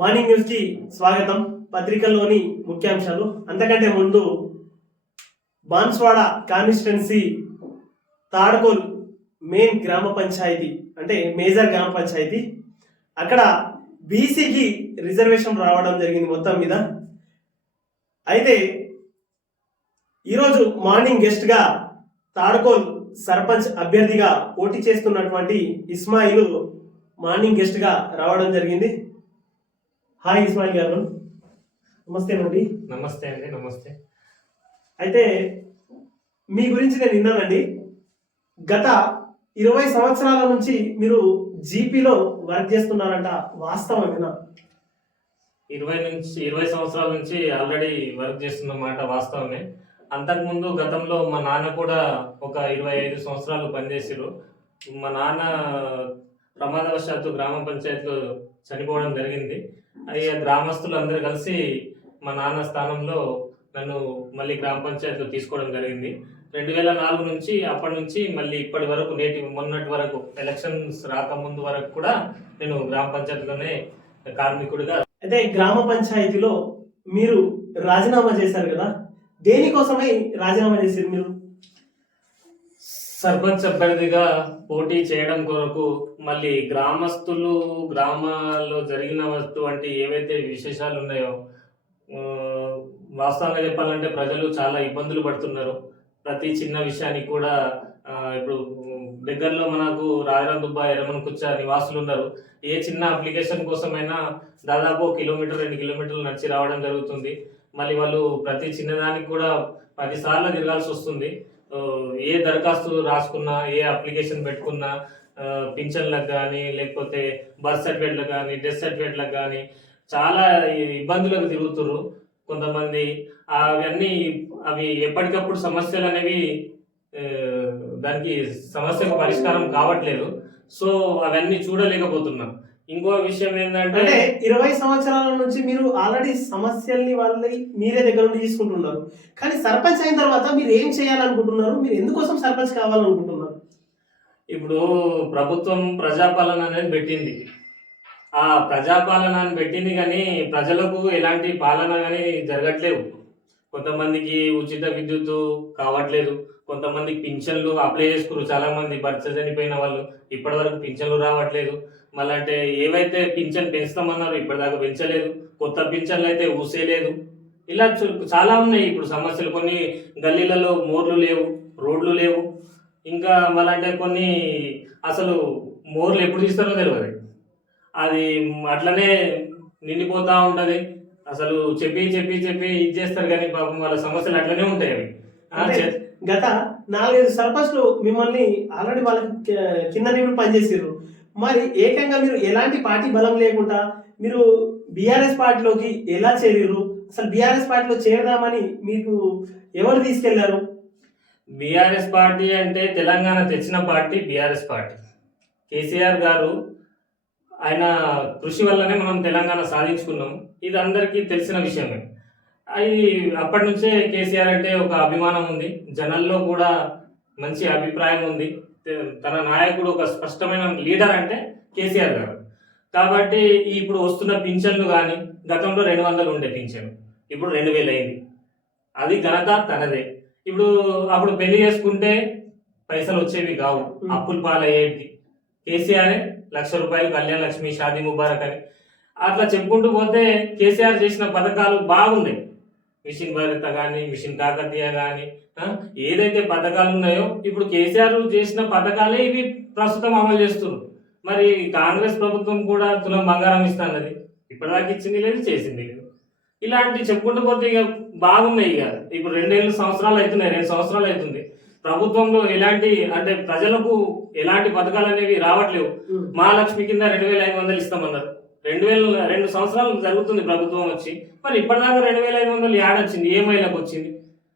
Morning న్యూస్కి స్వాగతం. పత్రికల్లోని ముఖ్యాంశాలు. అంతకంటే ముందు బాన్స్వాడ కాన్స్టిట్యున్సీ తాడకోల్ మెయిన్ గ్రామ పంచాయతీ అంటే మేజర్ గ్రామ పంచాయతీ. అక్కడ బీసీకి రిజర్వేషన్ రావడం జరిగింది మొత్తం మీద. అయితే ఈరోజు మార్నింగ్ గెస్ట్గా తాడకోల్ సర్పంచ్ అభ్యర్థిగా పోటీ చేస్తున్నటువంటి ఇస్మాయిల్ మార్నింగ్ గెస్ట్గా రావడం జరిగింది. హాయ్ ఇస్మాయిల్ గారు. నమస్తే అండి. నమస్తే అండి నమస్తే. అయితే మీ గురించి నేను విన్నానండి. గత ఇరవై సంవత్సరాల నుంచి మీరు జీపీలో వర్క్ చేస్తున్నారంట వాస్తవమేనా ఇరవై నుంచి ఇరవై సంవత్సరాల నుంచి ఆల్రెడీ వర్క్ చేస్తున్న మాట వాస్తవమే. అంతకుముందు గతంలో మా నాన్న కూడా ఒక ఇరవై ఐదు సంవత్సరాలు పనిచేసారు మా నాన్న ప్రమాదవశాత్తు గ్రామ పంచాయతీలో చనిపోవడం జరిగింది. అయ్యా గ్రామస్తులు అందరు కలిసి మా నాన్న స్థానంలో నన్ను మళ్ళీ గ్రామ పంచాయతీలో తీసుకోవడం జరిగింది. రెండు వేల నాలుగు నుంచి అప్పటి నుంచి మళ్ళీ ఇప్పటి వరకు నేటి మొన్నటి వరకు ఎలక్షన్స్ రాకముందు వరకు కూడా నేను గ్రామ పంచాయతీలోనే కార్మికుడిగా అయితే గ్రామ పంచాయతీలో మీరు రాజీనామా చేశారు కదా? దేనికోసమై రాజీనామా చేశారు మీరు? సర్పంచ్ అభ్యర్థిగా పోటీ చేయడం కొరకు మళ్ళీ గ్రామస్తులు గ్రామాల్లో జరిగినటువంటి ఏవైతే విశేషాలు ఉన్నాయో వాస్తవంగా చెప్పాలంటే ప్రజలు చాలా ఇబ్బందులు పడుతున్నారు. ప్రతి చిన్న విషయానికి కూడా ఇప్పుడు దగ్గరలో మనకు రాజరందుబ్బ ఎర్రమనకుచ్చ నివాసులు ఉన్నారు. ఏ చిన్న అప్లికేషన్ కోసమైనా దాదాపు కిలోమీటర్ రెండు కిలోమీటర్లు నడిచి రావడం జరుగుతుంది. మళ్ళీ వాళ్ళు ప్రతి చిన్నదానికి కూడా పదిసార్లు తిరగాల్సి వస్తుంది. ఏ దరఖాస్తు రాసుకున్నా ఏ అప్లికేషన్ పెట్టుకున్నా పింఛన్లకు కానీ లేకపోతే బర్త్ సర్టిఫికేట్లకు కానీ డెత్ సర్టిఫికేట్లకు కానీ చాలా ఇబ్బందులకు తిరుగుతుర్రు కొంతమంది. అవన్నీ అవి ఎప్పటికప్పుడు సమస్యలు అనేవి దానికి సమస్యకు పరిష్కారం కావట్లేదు. సో అవన్నీ చూడలేకపోతున్నాం. ఇంకో విషయం ఏంటంటే అంటే ఇరవై సంవత్సరాల నుంచి మీరు ఆల్రెడీ సమస్యల్ని వాళ్ళని మీరే దగ్గర నుండి తీసుకుంటున్నారు. కానీ సర్పంచ్ అయిన తర్వాత మీరు ఏం చేయాలనుకుంటున్నారు? మీరు ఎందుకోసం సర్పంచ్ కావాలనుకుంటున్నారు? ఇప్పుడు ప్రభుత్వం ప్రజాపాలన అనేది పెట్టింది. ఆ ప్రజాపాలన అని పెట్టింది కానీ ప్రజలకు ఎలాంటి పాలన కానీ జరగట్లేవు కొంతమందికి ఉచిత విద్యుత్ కావట్లేదు. కొంతమందికి పింఛన్లు అప్లై చేసుకున్నారు. చాలా మంది భర్త చనిపోయిన వాళ్ళు ఇప్పటి వరకు పింఛన్లు రావట్లేదు. మళ్ళీ అంటే ఏవైతే పింఛన్ పెంచుతామన్నారో ఇప్పటిదాకా పెంచలేదు. కొత్త పింఛన్లు అయితే ఊసేలేదు. ఇలా చాలా ఉన్నాయి ఇప్పుడు సమస్యలు. కొన్ని గల్లీలలో మోర్లు లేవు రోడ్లు లేవు. ఇంకా మళ్ళీ అంటే కొన్ని అసలు మోర్లు ఎప్పుడు తీస్తారో తెలియదు అది అట్లనే నిండిపోతా ఉంటది. అసలు చెప్పి చెప్పి చెప్పి ఇది చేస్తారు కానీ పాపం వాళ్ళ సమస్యలు అట్లనే ఉంటాయి అవి. గత నాలుగైదు సర్పంచ్లు మిమ్మల్ని ఆల్రెడీ వాళ్ళకి కింద నిండి పనిచేసారు మరి ఏకంగా మీరు ఎలాంటి పార్టీ బలం లేకుండా మీరు బీఆర్ఎస్ పార్టీలోకి ఎలా చేరారు అసలు బీఆర్ఎస్ పార్టీలో చేరదామని మీకు ఎవరు తీసుకెళ్ళారు? బీఆర్ఎస్ పార్టీ అంటే తెలంగాణ తెచ్చిన పార్టీ బీఆర్ఎస్ పార్టీ. కేసీఆర్ గారు ఆయన కృషి వల్లనే మనం తెలంగాణ సాధించుకున్నాం. ఇది అందరికీ తెలిసిన విషయమే. అది అప్పటి నుంచే కేసీఆర్ అంటే ఒక అభిమానం ఉంది. జనాల్లో కూడా మంచి అభిప్రాయం ఉంది. తన నాయకుడు ఒక స్పష్టమైన లీడర్ అంటే కేసీఆర్ గారు. కాబట్టి ఇప్పుడు వస్తున్న పింఛన్లు కానీ గతంలో రెండు వందలు ఉండే పింఛన్. ఇప్పుడు రెండు వేలు అయింది. అది ఘనత తనదే. ఇప్పుడు అప్పుడు పెళ్ళి చేసుకుంటే పైసలు వచ్చేవి కావు. అప్పులు పాలయ్యేటి కేసీఆర్ లక్ష రూపాయలు కళ్యాణ లక్ష్మి షాదీ ముబారక్ అని. అట్లా చెప్పుకుంటూ పోతే కేసీఆర్ చేసిన పథకాలు బాగున్నాయి. మిషన్ భరిత కానీ మిషన్ కాకతీయ కానీ ఏదైతే పథకాలు ఉన్నాయో ఇప్పుడు కేసీఆర్ చేసిన పథకాలే ఇవి ప్రస్తుతం అమలు చేస్తున్నారు మరి కాంగ్రెస్ ప్రభుత్వం కూడా తులం బంగారం ఇస్తున్నది. ఇప్పటిదాకా ఇచ్చింది లేదు చేసింది లేదు. ఇలాంటి చెప్పుకుంటూ పోతే ఇక బాగున్నాయి ఇక. ఇప్పుడు రెండేళ్ళు సంవత్సరాలు అవుతున్నాయి రెండు సంవత్సరాలు అవుతుంది. ప్రభుత్వంలో ఎలాంటి అంటే ప్రజలకు ఎలాంటి పథకాలు అనేవి రావట్లేవు. మహాలక్ష్మి కింద రెండు వేల ఐదు వందలు ఇస్తామన్నారు. రెండు వేల రెండు సంవత్సరాలు జరుగుతుంది ప్రభుత్వం వచ్చి. మరి ఇప్పటిదాకా రెండు వేల ఐదు వందలు యాడ్ వచ్చింది ఏ మహిళకు వచ్చింది.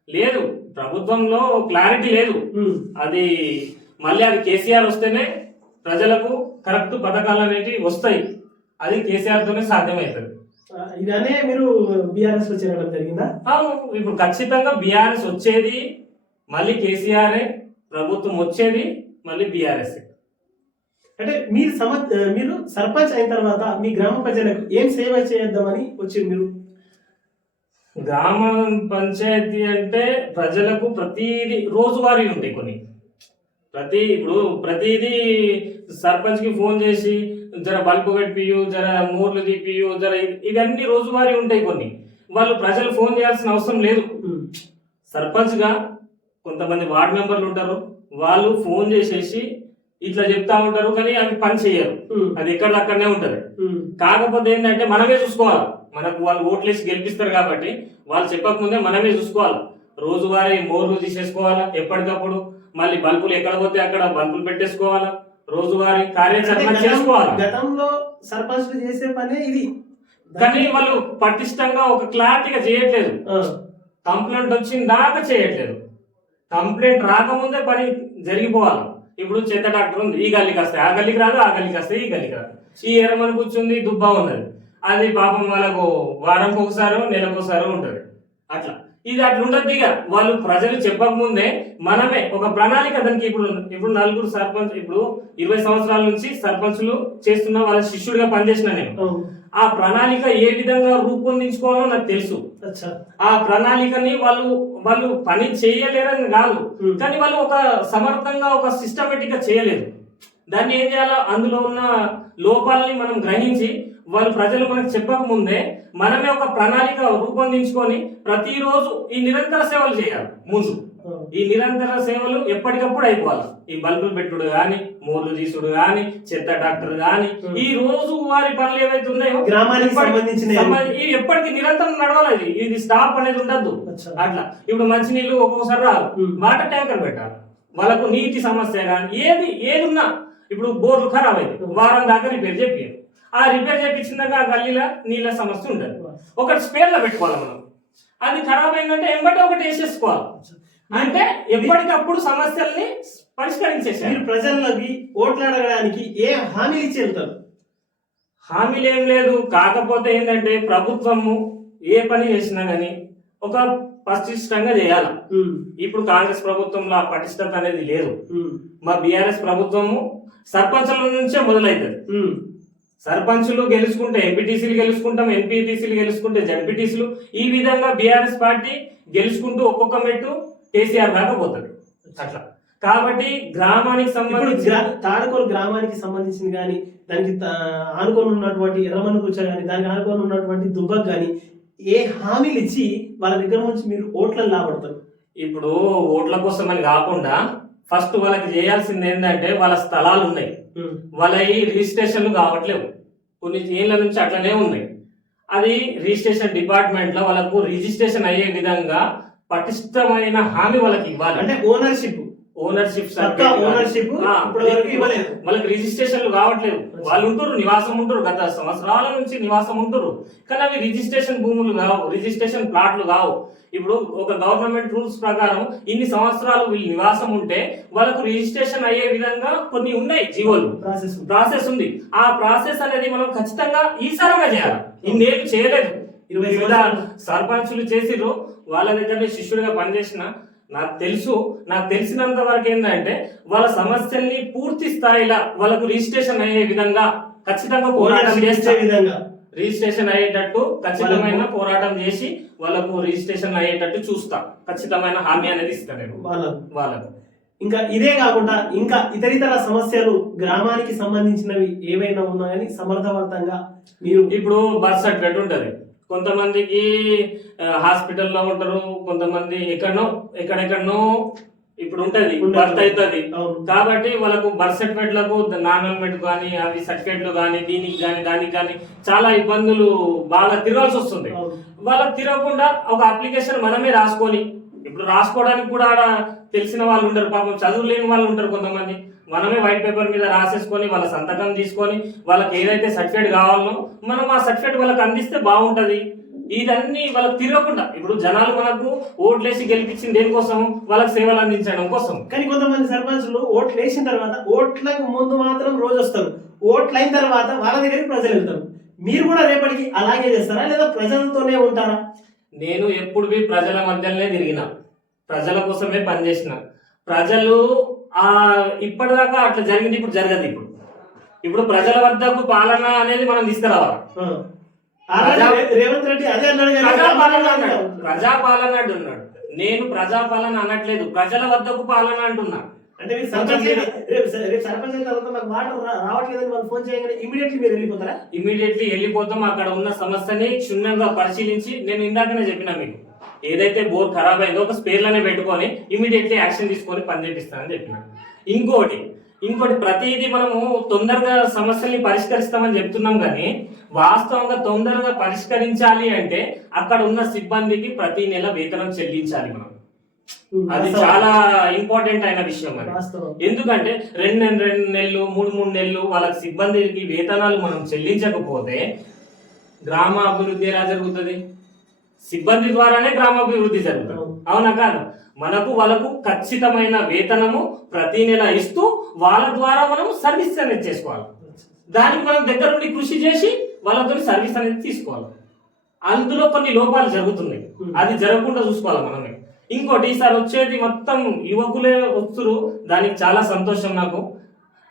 లేదు ప్రభుత్వంలో క్లారిటీ లేదు. అది మళ్ళీ అది కేసీఆర్ వస్తేనే ప్రజలకు కరెక్ట్ పథకాలు అనేటివి వస్తాయి. అది కేసీఆర్ తోనే సాధ్యమవుతుంది ఇదనే మీరు బీఆర్ఎస్ చేరడం జరిగిందా? అవును ఇప్పుడు ఖచ్చితంగా బీఆర్ఎస్ వచ్చేది మళ్ళీ కేసీఆర్ ప్రభుత్వం వచ్చేది మళ్ళీ బీఆర్ఎస్ అంటే మీరు సమ మీరు సర్పంచ్ అయిన తర్వాత మీ గ్రామ ప్రజలకు ఏం సేవ చేద్దామని వచ్చి మీరు? గ్రామ పంచాయతీ అంటే ప్రజలకు ప్రతిదీ రోజువారీ ఉంటాయి కొన్ని. ప్రతి ఇప్పుడు ప్రతిదీ సర్పంచ్కి ఫోన్ చేసి జర బల్బు కట్టియు జర మూర్లు తీపియు జర ఇవన్నీ రోజువారీ ఉంటాయి కొన్ని. వాళ్ళు ప్రజలు ఫోన్ చేయాల్సిన అవసరం లేదు. సర్పంచ్గా కొంతమంది వార్డు మెంబర్లు ఉంటారు. వాళ్ళు ఫోన్ చేసేసి ఇట్లా చెప్తా ఉంటారు కానీ అవి పని చేయరు. అది ఎక్కడ అక్కడనే ఉంటది. కాకపోతే ఏంటంటే మనమే చూసుకోవాలి. మనకు వాళ్ళు ఓట్లేసి గెలిపిస్తారు కాబట్టి వాళ్ళు చెప్పకముందే మనమే చూసుకోవాలి. రోజువారీ మోర్లు తీసేసుకోవాలా? ఎప్పటికప్పుడు? మళ్ళీ బల్బులు ఎక్కడ పోతే అక్కడ బల్బులు పెట్టేసుకోవాలా? రోజువారీ కార్యాచరణ చేసుకోవాలి. గతంలో సర్పంచ్లు చేసే పనే ఇది. కానీ వాళ్ళు పటిష్టంగా ఒక క్లారిటీగా చేయట్లేదు. కంప్లైంట్ వచ్చిన దాకా చేయట్లేదు. కంప్లైంట్ రాకముందే పని జరిగిపోవాలి. ఇప్పుడు చెత్త డాక్టర్ ఉంది ఈ గల్లీకి వస్తాయి. ఆ గల్లీకి రాదు ఆ గల్లీకి వస్తాయి ఈ గల్లీకి రాదు. ఈ ఎర్రమని కూర్చుంది దుబ్బా ఉన్నది. అది పాపం వాళ్ళకు వారంకి ఒకసారి నెలకు ఒకసారి ఉంటుంది. అట్లా. ఇది అట్లా ఉండదు ఇక. వాళ్ళు ప్రజలు చెప్పకముందే మనమే ఒక ప్రణాళిక దానికి ఇప్పుడు ఇప్పుడు నలుగురు సర్పంచ్ ఇప్పుడు ఇరవై సంవత్సరాల నుంచి సర్పంచులు చేస్తున్న వాళ్ళ శిష్యుడిగా పనిచేసిన నేను. ఆ ప్రణాళిక ఏ విధంగా రూపొందించుకోవాలో నాకు తెలుసు. ఆ ప్రణాళికని వాళ్ళు వాళ్ళు పని చేయలేరని కాదు. కానీ వాళ్ళు ఒక సమర్థంగా ఒక సిస్టమేటిక్గా చేయలేదు. దాన్ని ఏం చేయాలో అందులో ఉన్న లోపాలని మనం గ్రహించి వాళ్ళు ప్రజలు మనకు చెప్పక ముందే మనమే ఒక ప్రణాళిక రూపొందించుకొని ప్రతిరోజు ఈ నిరంతర సేవలు చేయాలి. ముందు. ఈ నిరంతర సేవలు ఎప్పటికప్పుడు అయిపోవాలి. ఈ బల్బులు పెట్టుడు గాని మూర్లు తీసుడు గాని చెత్త డాక్టర్ గాని. ఈ రోజు వారి పనులు ఏవైతే ఉన్నాయో గ్రామానికి సంబంధించిన ఇవి ఎప్పటికీ నిరంతరం నడవాలి ఇది. ఇది స్టాప్ అనేది ఉండద్దు. అట్లా. ఇప్పుడు మంచినీళ్ళు ఒక్కొక్కసారి రాదు. వాటర్ ట్యాంకర్ పెట్టాలి. వాళ్ళకు నీటి సమస్య కానీ ఏది ఏది ఉన్నా ఇప్పుడు బోర్లు ఖరాబ్ అయింది. వారం దాకా రిపేర్ చేయాలి ఆ రిపేర్ చేయించిన దాకా ఆ గల్లీలో నీళ్ళ సమస్య ఉండదు. ఒకటి స్పేర్లో పెట్టుకోవాలి మనం. అది ఖరాబ్ అయిందంటే ఎంబటి ఒకటి వేసేసుకోవాలి. అంటే ఎప్పటికప్పుడు సమస్యల్ని పరిష్కరించేసారు మీరు ప్రజల్లోకి ఓట్లు అడగడానికి ఏ హామీలు ఇచ్చి వెళ్తారు హామీలు ఏం లేదు. కాకపోతే ఏంటంటే ప్రభుత్వము ఏ పని చేసినా గానీ ఒక పటిష్టంగా చేయాలి? ఇప్పుడు కాంగ్రెస్ ప్రభుత్వంలో ఆ పటిష్టత అనేది లేదు. మా బీఆర్ఎస్ ప్రభుత్వము సర్పంచుల నుంచే మొదలవుతుంది ఉమ్, సర్పంచులు గెలుచుకుంటే ఎంపీటీసీలు గెలుచుకుంటాం ఎంపీటీసీలు గెలుచుకుంటే జడ్పీటీసీలు. ఈ విధంగా బీఆర్ఎస్ పార్టీ గెలుచుకుంటూ ఒక్కొక్క మెట్టు కేసీఆర్ దాకా పోతాడు. అట్లా. కాబట్టి గ్రామానికి సంబంధించి తాడకోలు గ్రామానికి సంబంధించింది కానీ దానికి ఆనుకొని ఉన్నటువంటి ఎర్రమన్ను కూర్చో కానీ దానికి ఆనుకొని ఉన్నటువంటి దుబ్బకు కానీ ఏ హామీలు ఇచ్చి వాళ్ళ దగ్గర నుంచి మీరు ఓట్లను లాభడతారు ఇప్పుడు ఓట్ల కోసం అని కాకుండా ఫస్ట్ వాళ్ళకి చేయాల్సింది ఏంటంటే వాళ్ళ స్థలాలు ఉన్నాయి. వాళ్ళ ఈ రిజిస్ట్రేషన్లు కావట్లేవు. కొన్ని ఏళ్ళ నుంచి అట్లనే ఉన్నాయి. అది రిజిస్ట్రేషన్ డిపార్ట్మెంట్లో వాళ్ళకు రిజిస్ట్రేషన్ అయ్యే విధంగా పటిష్టమైన హామీ వాళ్ళకి ఇవ్వాలి. అంటే ఓనర్షిప్ ఓనర్షిప్ వరకు ఇవ్వలేదు. వాళ్ళకి రిజిస్ట్రేషన్లు కావట్లేదు. వాళ్ళు ఉంటారు నివాసం ఉంటారు గత సంవత్సరాల నుంచి నివాసం ఉంటారు కానీ అవి రిజిస్ట్రేషన్ భూములు కావు రిజిస్ట్రేషన్ ప్లాట్లు కావు. ఇప్పుడు ఒక గవర్నమెంట్ రూల్స్ ప్రకారం ఇన్ని సంవత్సరాలు వీళ్ళు నివాసం ఉంటే వాళ్ళకు రిజిస్ట్రేషన్ అయ్యే విధంగా కొన్ని ఉన్నాయి జీవోలు. ప్రాసెస్ ప్రాసెస్ ఉంది. ఆ ప్రాసెస్ అనేది మనం ఖచ్చితంగా ఈసారిగా చేయాలి. ఇన్నేళ్ళు చేయలేదు. ఇరవై. సర్పంచులు చేసిర్రు. వాళ్ళ దగ్గర శిష్యుడిగా పనిచేసిన. నాకు తెలుసు. నాకు తెలిసినంత వరకు ఏంటంటే వాళ్ళ సమస్యల్ని పూర్తి స్థాయిలో వాళ్ళకు రిజిస్ట్రేషన్ అయ్యే విధంగా ఖచ్చితంగా పోరాటం ఇచ్చే విధంగా. రిజిస్ట్రేషన్ అయ్యేటట్టు ఖచ్చితమైన పోరాటం చేసి వాళ్ళకు రిజిస్ట్రేషన్ అయ్యేటట్టు చూస్తా. ఖచ్చితమైన హామీ అనేది ఇస్తాను నేను. వాళ్ళకు. ఇంకా ఇదే కాకుండా ఇంకా ఇతరితర సమస్యలు గ్రామానికి సంబంధించినవి ఏవైనా ఉన్నా కానీ సమర్థవంతంగా మీరు ఇప్పుడు బర్త్ సర్టిఫికేట్ ఉంటది. కొంతమందికి హాస్పిటల్లో ఉంటారు కొంతమంది ఎక్కడనో ఎక్కడెక్కడనో ఇప్పుడు ఉంటది. బర్త్ అవుతుంది కాబట్టి వాళ్ళకు బర్త్ సర్టిఫికేట్లకు నానల్మెంట్ కానీ అవి సర్టిఫికేట్లు కానీ దీనికి కానీ దానికి కానీ చాలా ఇబ్బందులు బాగా తిరగాల్సి వస్తుంది. వాళ్ళకి తిరగకుండా ఒక అప్లికేషన్ మనమే రాసుకొని ఇప్పుడు రాసుకోవడానికి కూడా తెలిసిన వాళ్ళు ఉంటారు పాపం చదువు లేని వాళ్ళు ఉంటారు కొంతమంది. మనమే వైట్ పేపర్ మీద రాసేసుకొని వాళ్ళ సంతకం తీసుకొని వాళ్ళకి ఏదైతే సర్టిఫికేట్ కావాలనో మనం ఆ సర్టిఫికేట్ వాళ్ళకి అందిస్తే బాగుంటది. ఇదన్నీ వాళ్ళకి తిరగకుండా. ఇప్పుడు జనాలు మనకు ఓట్లేసి గెలిపించింది దేనికోసం? వాళ్ళకి సేవలు అందించడం కోసం. కానీ కొంతమంది సర్పంచులు ఓట్లు వేసిన తర్వాత ఓట్లకు ముందు మాత్రం రోజు వస్తారు. ఓట్లు అయిన తర్వాత వాళ్ళ దగ్గరికి ప్రజలు వెళ్తారు. మీరు కూడా రేపటికి అలాగే చేస్తారా? లేదా ప్రజలతోనే ఉంటారా? నేను ఎప్పుడు ప్రజల మధ్యలోనే తిరిగిన. ప్రజల కోసమే పనిచేసిన. ప్రజలు ఇప్పటిదాకా అట్లా జరిగింది ఇప్పుడు జరగదు ఇప్పుడు. ఇప్పుడు ప్రజల వద్దకు పాలన అనేది మనం తీసుకురావాలి. ఆ. రేవంత్ రెడ్డి అదే ప్రజాపాలన అంటున్నాడు. నేను ప్రజాపాలన అనట్లేదు. ప్రజల వద్దకు పాలన అంటున్నా. అంటే మీరు సర్పంచ్ అయితే- రేపు సర్పంచ్ అయిన తర్వాత మాకు వాటర్ రా- రావట్లేదని వాళ్ళు ఫోన్ చేయగానే ఇమీడియట్లీ మీరు వెళ్ళిపోతారా? ఇమీడియట్లీ వెళ్ళిపోతాం. అక్కడ ఉన్న సమస్యని క్షుణ్ణంగా పరిశీలించి నేను ఇందాకనే చెప్పినా మీకు. ఏదైతే బోర్ ఖరాబ్ అయిందో ఒక స్పేర్లోనే పెట్టుకొని ఇమీడియట్లీ యాక్షన్ తీసుకొని పని చేపిస్తానని చెప్పిన ఇంకోటి ఇంకోటి ప్రతిదీ మనము తొందరగా సమస్యల్ని పరిష్కరిస్తామని చెప్తున్నాం కానీ వాస్తవంగా తొందరగా పరిష్కరించాలి అంటే అక్కడ ఉన్న సిబ్బందికి ప్రతి నెల వేతనం చెల్లించాలి మనం. అది. చాలా ఇంపార్టెంట్ అయిన విషయం అది. ఎందుకంటే రెండు రెండు నెలలు మూడు మూడు నెలలు వాళ్ళకి సిబ్బందికి వేతనాలు మనం చెల్లించకపోతే గ్రామాభివృద్ధి ఎలా జరుగుతుంది? సిబ్బంది ద్వారానే గ్రామాభివృద్ధి జరుగుతుంది. అవునా. కాదు? మనకు వాళ్ళకు ఖచ్చితమైన వేతనము ప్రతి నెల ఇస్తూ వాళ్ళ ద్వారా మనం సర్వీస్ అనేది చేసుకోవాలి. దానికి మనం దగ్గరుండి కృషి చేసి వాళ్ళతో సర్వీస్ అనేది తీసుకోవాలి. అందులో కొన్ని లోపాలు జరుగుతున్నాయి. అది జరగకుండా చూసుకోవాలి మనమే. ఇంకోటి ఈసారి వచ్చేది మొత్తం యువకులే వస్తురు. దానికి చాలా సంతోషం నాకు.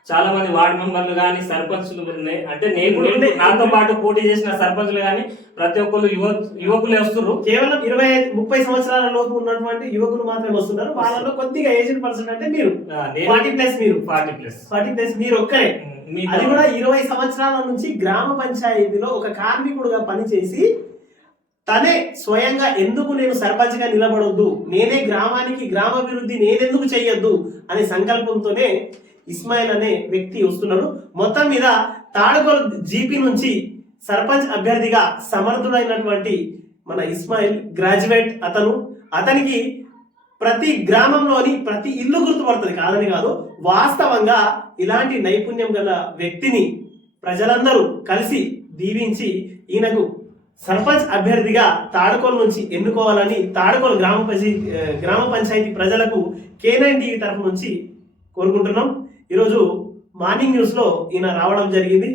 చాలా మంది వార్డు మెంబర్లు కానీ సర్పంచులు ఉన్నాయి. అంటే నేను నాతో పాటు పోటీ చేసిన సర్పంచులు కానీ ప్రతి ఒక్కరు యువ యువకులే వస్తున్నారు కేవలం ఇరవై ముప్పై సంవత్సరాల లోపు ఉన్నటువంటి యువకులు మాత్రమే వస్తున్నారు. వాళ్ళలో కొద్దిగా ఏజ్డ్ పర్సన్ అంటే మీరు. ఫార్టీ ప్లస్ మీరు. Forty plus. ఫార్టీ ప్లస్ మీరు ఒక్కరే. అది కూడా ఇరవై సంవత్సరాల నుంచి గ్రామ పంచాయతీలో ఒక కార్మికుడుగా పనిచేసి తనే స్వయంగా ఎందుకు నేను సర్పంచ్గా నిలబడొద్దు? నేనే గ్రామానికి గ్రామాభివృద్ధి నేనెందుకు చెయ్యొద్దు? అనే సంకల్పంతోనే ఇస్మాయిల్ అనే వ్యక్తి వస్తున్నాడు. మొత్తం మీద తాడుకోలు జీపీ నుంచి సర్పంచ్ అభ్యర్థిగా సమర్థుడైనటువంటి మన ఇస్మాయిల్ గ్రాడ్యుయేట్ అతను. అతనికి ప్రతి గ్రామంలోని ప్రతి ఇల్లు గుర్తుపడుతుంది. కాదని కాదు వాస్తవంగా ఇలాంటి నైపుణ్యం గల వ్యక్తిని ప్రజలందరూ కలిసి దీవించి ఈయనకు సర్పంచ్ అభ్యర్థిగా తాడుకోలు నుంచి ఎన్నుకోవాలని తాడుకోలు గ్రామ పంచాయతీ గ్రామ పంచాయతీ ప్రజలకు కేనైన్ టీవీ తరఫు నుంచి కోరుకుంటున్నాం. ఈరోజు మార్నింగ్ న్యూస్లో ఈయన రావడం జరిగింది.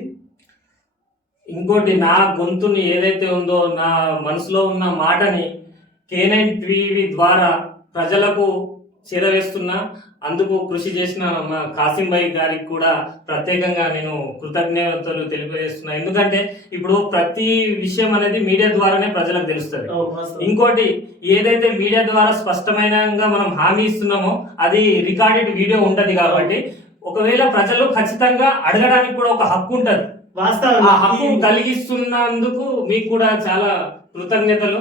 ఇంకోటి నా గొంతుని ఏదైతే ఉందో నా మనసులో ఉన్న మాటని కేనైన్ టీవీ ద్వారా ప్రజలకు చేరవేస్తున్నా అందుకు కృషి చేసిన మా కాసిం భాయ్ గారికి కూడా ప్రత్యేకంగా నేను కృతజ్ఞతలు తెలియజేస్తున్నా. ఎందుకంటే ఇప్పుడు ప్రతి విషయం అనేది మీడియా ద్వారానే ప్రజలకు తెలుస్తుంది. ఇంకోటి ఏదైతే మీడియా ద్వారా స్పష్టమైనగా మనం హామీ ఇస్తున్నామో అది రికార్డెడ్ వీడియో ఉంటది కాబట్టి ఒకవేళ ప్రజలు ఖచ్చితంగా అడగడానికి కూడా ఒక హక్కు ఉంటది. వాస్తవం. ఆ హక్కు కలిగిస్తున్నందుకు మీకు కూడా చాలా కృతజ్ఞతలు.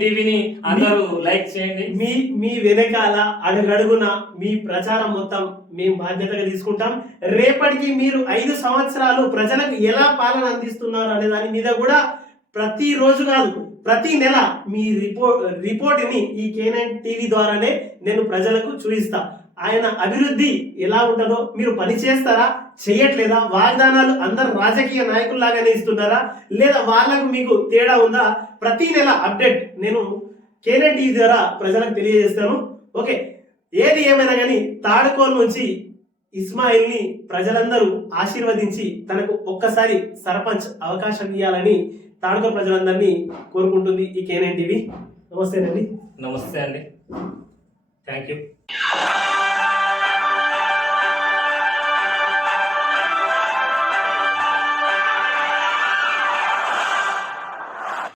టీవీని అందరూ లైక్ చేయండి. మీ మీ వెనకాల అడుగడుగున మీ ప్రచారం మొత్తం మేము బాధ్యతగా తీసుకుంటాం. రేపటికి మీరు ఐదు సంవత్సరాలు ప్రజలకు ఎలా పాలన అందిస్తున్నారు అనే దాని మీద కూడా ప్రతి రోజు కాదు ప్రతి నెల మీ రిపోర్ట్ రిపోర్ట్ని ఈ కేనైన్ టీవీ ద్వారానే నేను ప్రజలకు చూపిస్తా. ఆయన అభివృద్ధి ఎలా ఉంటుందో మీరు పని చేస్తారా చేయట్లేదా? వాగ్దానాలు అందరు రాజకీయ నాయకుల్లాగానే ఇస్తున్నారా? లేదా వాళ్ళకు మీకు తేడా ఉందా? ప్రతి నెల అప్డేట్ నేను కేనటీ టీవీ ద్వారా ప్రజలకు తెలియజేస్తాను. ఓకే ఏది ఏమైనా కానీ తాడుకోలు నుంచి ఇస్మాయిల్ని ప్రజలందరూ ఆశీర్వదించి తనకు ఒక్కసారి సర్పంచ్ అవకాశం ఇవ్వాలని తాడుకో ప్రజలందరినీ కోరుకుంటుంది ఈ కేనన్ టీవీ. నమస్తేనండి నమస్తే అండి. Thank you.